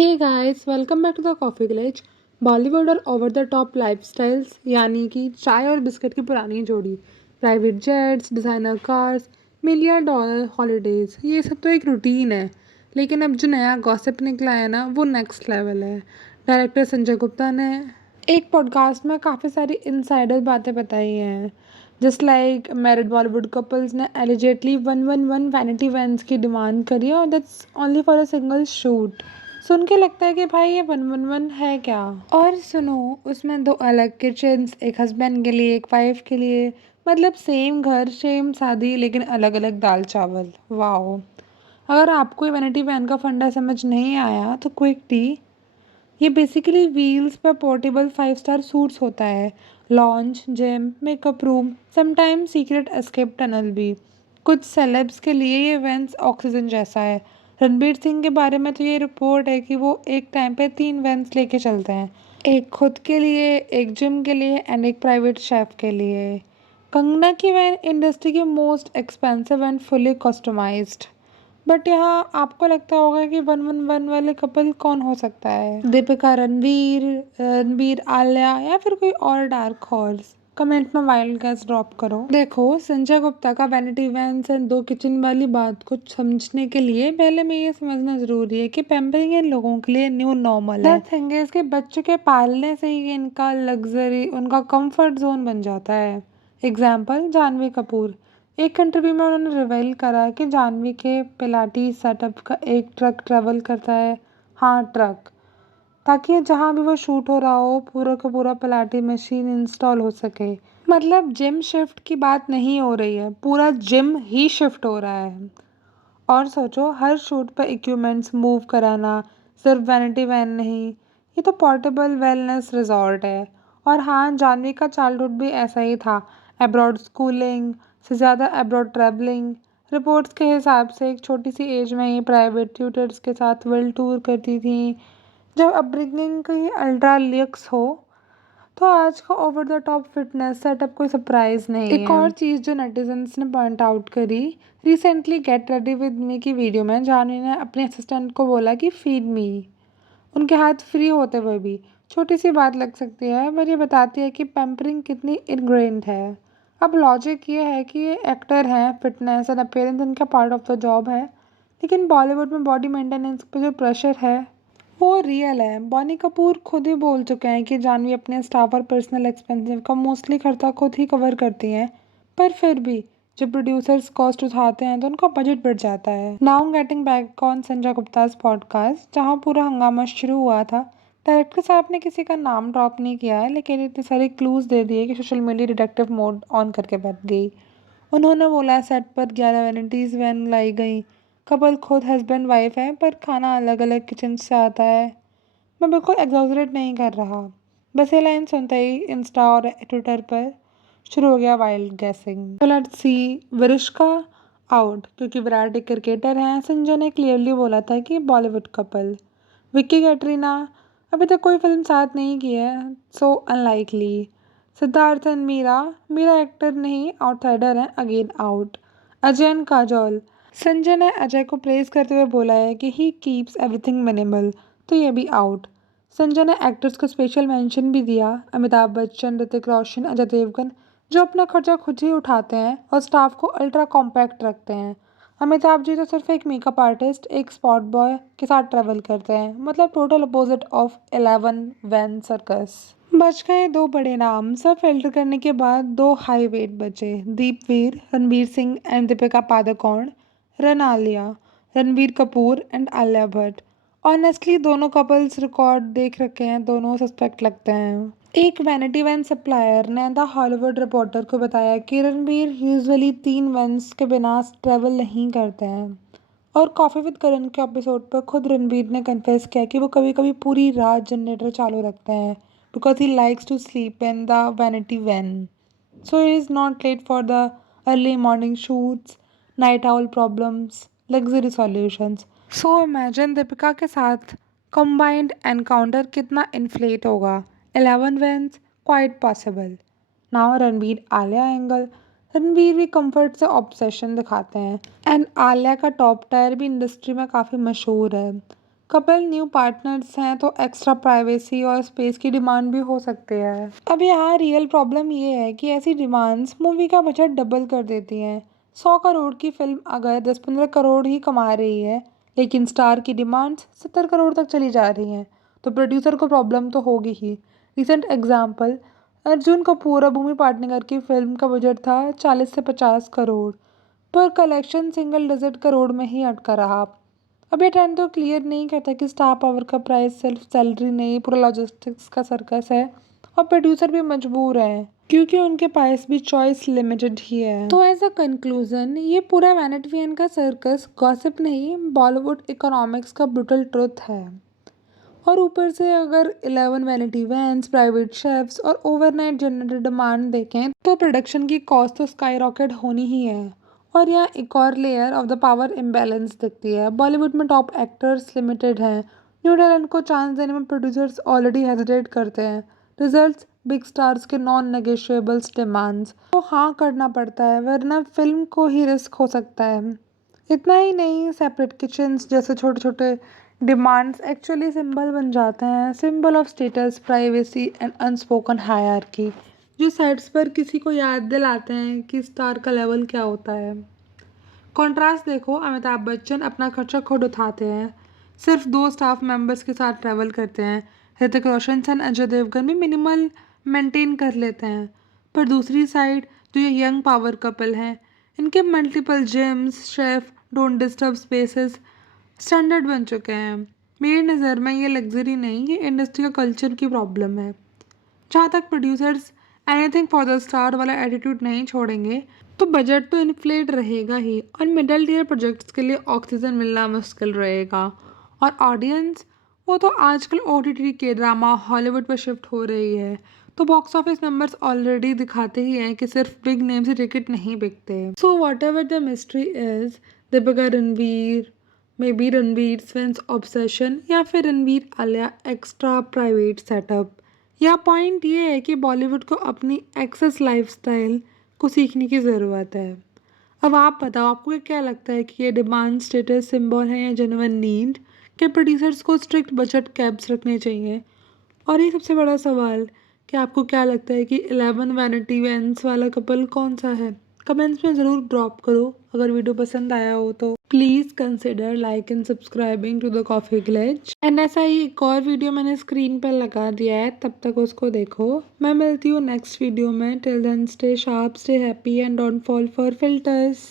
Hey guys, welcome back to the coffee village. Bollywood और over the top lifestyles यानी कि चाय और बिस्किट की पुरानी जोड़ी। Private jets, designer cars, million dollar holidays, ये सब तो एक रूटीन है। लेकिन अब जो नया गॉसिप निकला है ना, वो नेक्स्ट लेवल है। डायरेक्टर संजय गुप्ता ने एक पॉडकास्ट में काफ़ी सारी इनसाइडर बातें बताई हैं। Just like married Bollywood couples ने एलिजेटली 111 वैनिटी वैन्स की डिमांड करी है और that's only for a single shoot. सुन के लगता है कि भाई ये 111 है क्या। और सुनो, उसमें दो अलग किचन्स, एक हस्बैंड के लिए एक वाइफ के लिए। मतलब सेम घर सेम शादी लेकिन अलग अलग दाल चावल। वाओ। अगर आपको ये वैनिटी वैन का फंडा समझ नहीं आया तो क्विक टी। ये बेसिकली व्हील्स पर पोर्टेबल 5 स्टार सूट्स होता है। Launch, gym, makeup room, sometimes secret escape tunnel भी। कुछ सेलेब्स के लिए ये इवेंट्स ऑक्सीजन जैसा है। रणबीर सिंह के बारे में तो ये रिपोर्ट है कि वो एक टाइम पे 3 वैन्स लेके चलते हैं। एक खुद के लिए, एक जिम के लिए एंड एक प्राइवेट शेफ के लिए। कंगना की वैन इंडस्ट्री की most expensive and fully customised. But यहाँ आपको लगता होगा कि 111 वाले कपल कौन हो सकता है? दीपिका, रणवीर, रणबीर, आलिया या फिर कोई और डार्क हॉर्स? कमेंट में वाइल्ड गैस ड्रॉप करो। देखो, संजय गुप्ता का वैनिटी वैन्स एंड दो किचन वाली बात को समझने के लिए पहले में ये समझना जरूरी है कि पैम्परिंग इन लोगों के लिए न्यू नॉर्मल है। थिंग इज कि बच्चों के पालने से ही इनका लग्जरी, उनका कंफर्ट जोन बन जाता है। एग्जाम्पल, जानवी कपूर। एक इंटरव्यू में उन्होंने रिवील करा कि जानवी के पिलाटी सेटअप का एक ट्रक ट्रेवल करता है। हाँ, ट्रक। ताकि जहाँ भी वो शूट हो रहा हो पूरा का पूरा पिलाटी मशीन इंस्टॉल हो सके। मतलब जिम शिफ्ट की बात नहीं हो रही है, पूरा जिम ही शिफ्ट हो रहा है। और सोचो, हर शूट पर इक्विपमेंट्स मूव कराना। सिर्फ वैनिटी वैन नहीं, ये तो पोर्टेबल वेलनेस रिजॉर्ट है। और हाँ, जानवी का चाइल्डहुड भी ऐसा ही था। अब्रॉड स्कूलिंग से ज़्यादा अब्रॉड ट्रैवलिंग। रिपोर्ट्स के हिसाब से एक छोटी सी एज में ही प्राइवेट ट्यूटर्स के साथ वर्ल्ड टूर करती थी। जब अपब्रिंगिंग की अल्ट्रा लिक्स हो तो आज का over the top fitness setup कोई सरप्राइज नहीं है। एक और चीज़ जो नेटिजन्स ने पॉइंट आउट करी, recently get ready with me की वीडियो में जानवी ने अपने असिस्टेंट को बोला कि फीड मी, उनके हाथ फ्री होते हुए भी। छोटी सी बात लग सकती है पर ये बताती है कि पैम्परिंग कितनी इनग्रेन्ड है। अब लॉजिक ये है कि ये एक्टर हैं, फिटनेस एंड अपीयरेंस इनका पार्ट ऑफ द जॉब है। लेकिन बॉलीवुड में बॉडी मेंटेनेंस पे जो प्रेशर है वो रियल है। बॉनी कपूर खुद ही बोल चुके हैं कि जानवी अपने स्टाफ और पर्सनल एक्सपेंसिव का मोस्टली खर्चा खुद ही कवर करती हैं। पर फिर भी जब प्रोड्यूसर्स कॉस्ट उठाते हैं तो उनका बजट बढ़ जाता है। Now getting back on Sanjay Gupta's podcast, जहाँ पूरा हंगामा शुरू हुआ था। डायरेक्टर साहब ने किसी का नाम ड्रॉप नहीं किया है लेकिन इतने सारे क्लूज दे दिए कि social media detective mode on करके बैठ गई। उन्होंने बोला सेट पर 11 वैनिटीज वैन लाई गई। कपल खुद हस्बैंड वाइफ है पर खाना अलग अलग किचन से आता है। मैं बिल्कुल एग्जॉजरेट नहीं कर रहा। बस ये लाइन सुनते ही इंस्टा और ट्विटर पर शुरू हो गया wild guessing. Let's see. Virushka out क्योंकि विराट एक क्रिकेटर हैं। संजय ने क्लियरली बोला था कि बॉलीवुड कपल। विक्की कैटरीना अभी तक कोई फिल्म साथ नहीं की है, so unlikely. Siddharth and Meera, Meera actor नहीं आउटसाइडर हैं, again out. Ajay and Kajol, Sanjay ने अजय को प्रेज करते हुए बोला है कि ही कीप्स एवरीथिंग मिनिमल, तो ये भी आउट। संजय ने एक्टर्स को स्पेशल मेंशन भी दिया, अमिताभ बच्चन, ऋतिक रोशन, अजय देवगन, जो अपना खर्चा खुद ही उठाते हैं और स्टाफ को अल्ट्रा कॉम्पैक्ट रखते हैं। अमिताभ जी तो सिर्फ एक मेकअप आर्टिस्ट, एक स्पॉट बॉय के साथ ट्रेवल करते हैं। मतलब total opposite of 11 van circus. बच गए दो बड़े नाम। सब फिल्टर करने के बाद दो हाई वेट बचे, Deepveer, Ranveer Singh and Deepika Padukone. Run Alia, Ranbir Kapoor and Alia Bhatt. Honestly दोनों कपल्स रिकॉर्ड देख रखे हैं, दोनों सस्पेक्ट लगते हैं। एक वैनिटी वैन सप्लायर ने द हॉलीवुड रिपोर्टर को बताया कि रणबीर यूजुअली 3 वैन्स के बिना ट्रेवल नहीं करते हैं। और कॉफ़ी विद करण के एपिसोड पर खुद रणबीर ने कन्फेस किया कि वो कभी कभी पूरी रात जनरेटर चालू रखते हैं because he likes to sleep in the vanity van, so he is not late for the early morning shoots, night owl problems, luxury solutions. So imagine Deepika के साथ combined encounter कितना inflate होगा। 11 wins, quite possible. Now Ranbir Alia angle. Ranbir भी comfort से obsession दिखाते हैं and Alia का top tier भी इंडस्ट्री में काफ़ी मशहूर है। कपल न्यू पार्टनर्स हैं तो एक्स्ट्रा प्राइवेसी और स्पेस की डिमांड भी हो सकती है। अब यहाँ रियल प्रॉब्लम ये है कि ऐसी डिमांड्स मूवी का बजट डबल कर देती हैं। 100 करोड़ की फिल्म अगर 10-15 करोड़ ही कमा रही है, लेकिन स्टार की डिमांड्स 70 करोड़ तक चली जा रही हैं, तो प्रोड्यूसर को प्रॉब्लम तो होगी ही। रिसेंट एग्जाम्पल, अर्जुन कपूर और भूमि पाटनेकर की फिल्म का बजट था 40 से 50 करोड़, पर कलेक्शन सिंगल डिजिट करोड़ में ही अटका रहा। अब ये ट्रेंड तो क्लियर नहीं करता कि स्टार पावर का प्राइस सिर्फ सैलरी नहीं, पूरा लॉजिस्टिक्स का सर्कस है, और प्रोड्यूसर भी मजबूर हैं क्योंकि उनके पास भी चॉइस लिमिटेड ही है। तो एज अ कंक्लूजन, ये पूरा वैनिटी वैन का सर्कस गॉसिप नहीं, बॉलीवुड इकोनॉमिक्स का ब्रूटल ट्रुथ है। और ऊपर से अगर 11 वैनिटी वैन्स, प्राइवेट शेफ्स और ओवरनाइट जनरेटेड डिमांड देखें तो प्रोडक्शन की कॉस्ट तो स्काई रॉकेट होनी ही है। और यहाँ एक और layer of the power imbalance दिखती है। बॉलीवुड में टॉप एक्टर्स लिमिटेड हैं, न्यू टैलेंट को चांस देने में प्रोड्यूसर्स ऑलरेडी हेजिटेट करते हैं। रिजल्ट्स बिग स्टार्स के नॉन नेगोशिएबल्स डिमांड्स को हाँ करना पड़ता है, वरना फिल्म को ही रिस्क हो सकता है। इतना ही नहीं, सेपरेट किचन्स जैसे छोटे छोटे डिमांड्स एक्चुअली सिंबल बन जाते हैं, symbol of status, privacy and unspoken hierarchy, जो सेट्स पर किसी को याद दिलाते हैं कि स्टार का लेवल क्या होता है। कॉन्ट्रास्ट देखो, अमिताभ बच्चन अपना खर्चा खुद उठाते हैं, सिर्फ 2 स्टाफ मेंबर्स के साथ ट्रैवल करते हैं। ऋतिक रोशन सन अजय देवगन भी मिनिमल मेंटेन कर लेते हैं। पर दूसरी साइड जो ये यंग पावर कपल हैं, इनके multiple gyms, chef, don't disturb spaces standard बन चुके हैं। मेरी नज़र में ये लग्जरी नहीं, ये इंडस्ट्री का कल्चर की प्रॉब्लम है। जहाँ तक producers anything for the star वाला एटीट्यूड नहीं छोड़ेंगे, तो बजट तो इन्फ्लेट रहेगा ही, और मिडिल टियर प्रोजेक्ट्स के लिए ऑक्सीजन मिलना मुश्किल रहेगा। और ऑडियंस, वो तो आजकल ओटीटी के ड्रामा हॉलीवुड पर शिफ्ट हो रही है, तो बॉक्स ऑफिस नंबर्स ऑलरेडी दिखाते ही हैं कि सिर्फ बिग नेम से टिकट नहीं बिकते। So what ever the mystery is, Deepika Ranveer, may be Ranveer films obsession, या फिर Ranveer Alia extra private setup, या पॉइंट ये है कि बॉलीवुड को अपनी एक्सेस लाइफस्टाइल को सीखने की ज़रूरत है। अब आप बताओ, आपको क्या लगता है कि ये डिमांड स्टेटस सिंबल है या जेन्युइन नीड? क्या प्रोड्यूसर्स को स्ट्रिक्ट बजट कैप्स रखने चाहिए? और ये सबसे बड़ा सवाल, कि आपको क्या लगता है कि 11 वैनिटी वैन्स वाला कपल कौन सा है? कमेंट्स में ज़रूर ड्रॉप करो। अगर वीडियो पसंद आया हो तो please consider like and subscribing to the coffee glitch. And ऐसा ही एक और वीडियो मैंने स्क्रीन पर लगा दिया है, तब तक उसको देखो। मैं मिलती हूँ नेक्स्ट वीडियो में। Till then stay sharp, stay happy and don't fall for filters.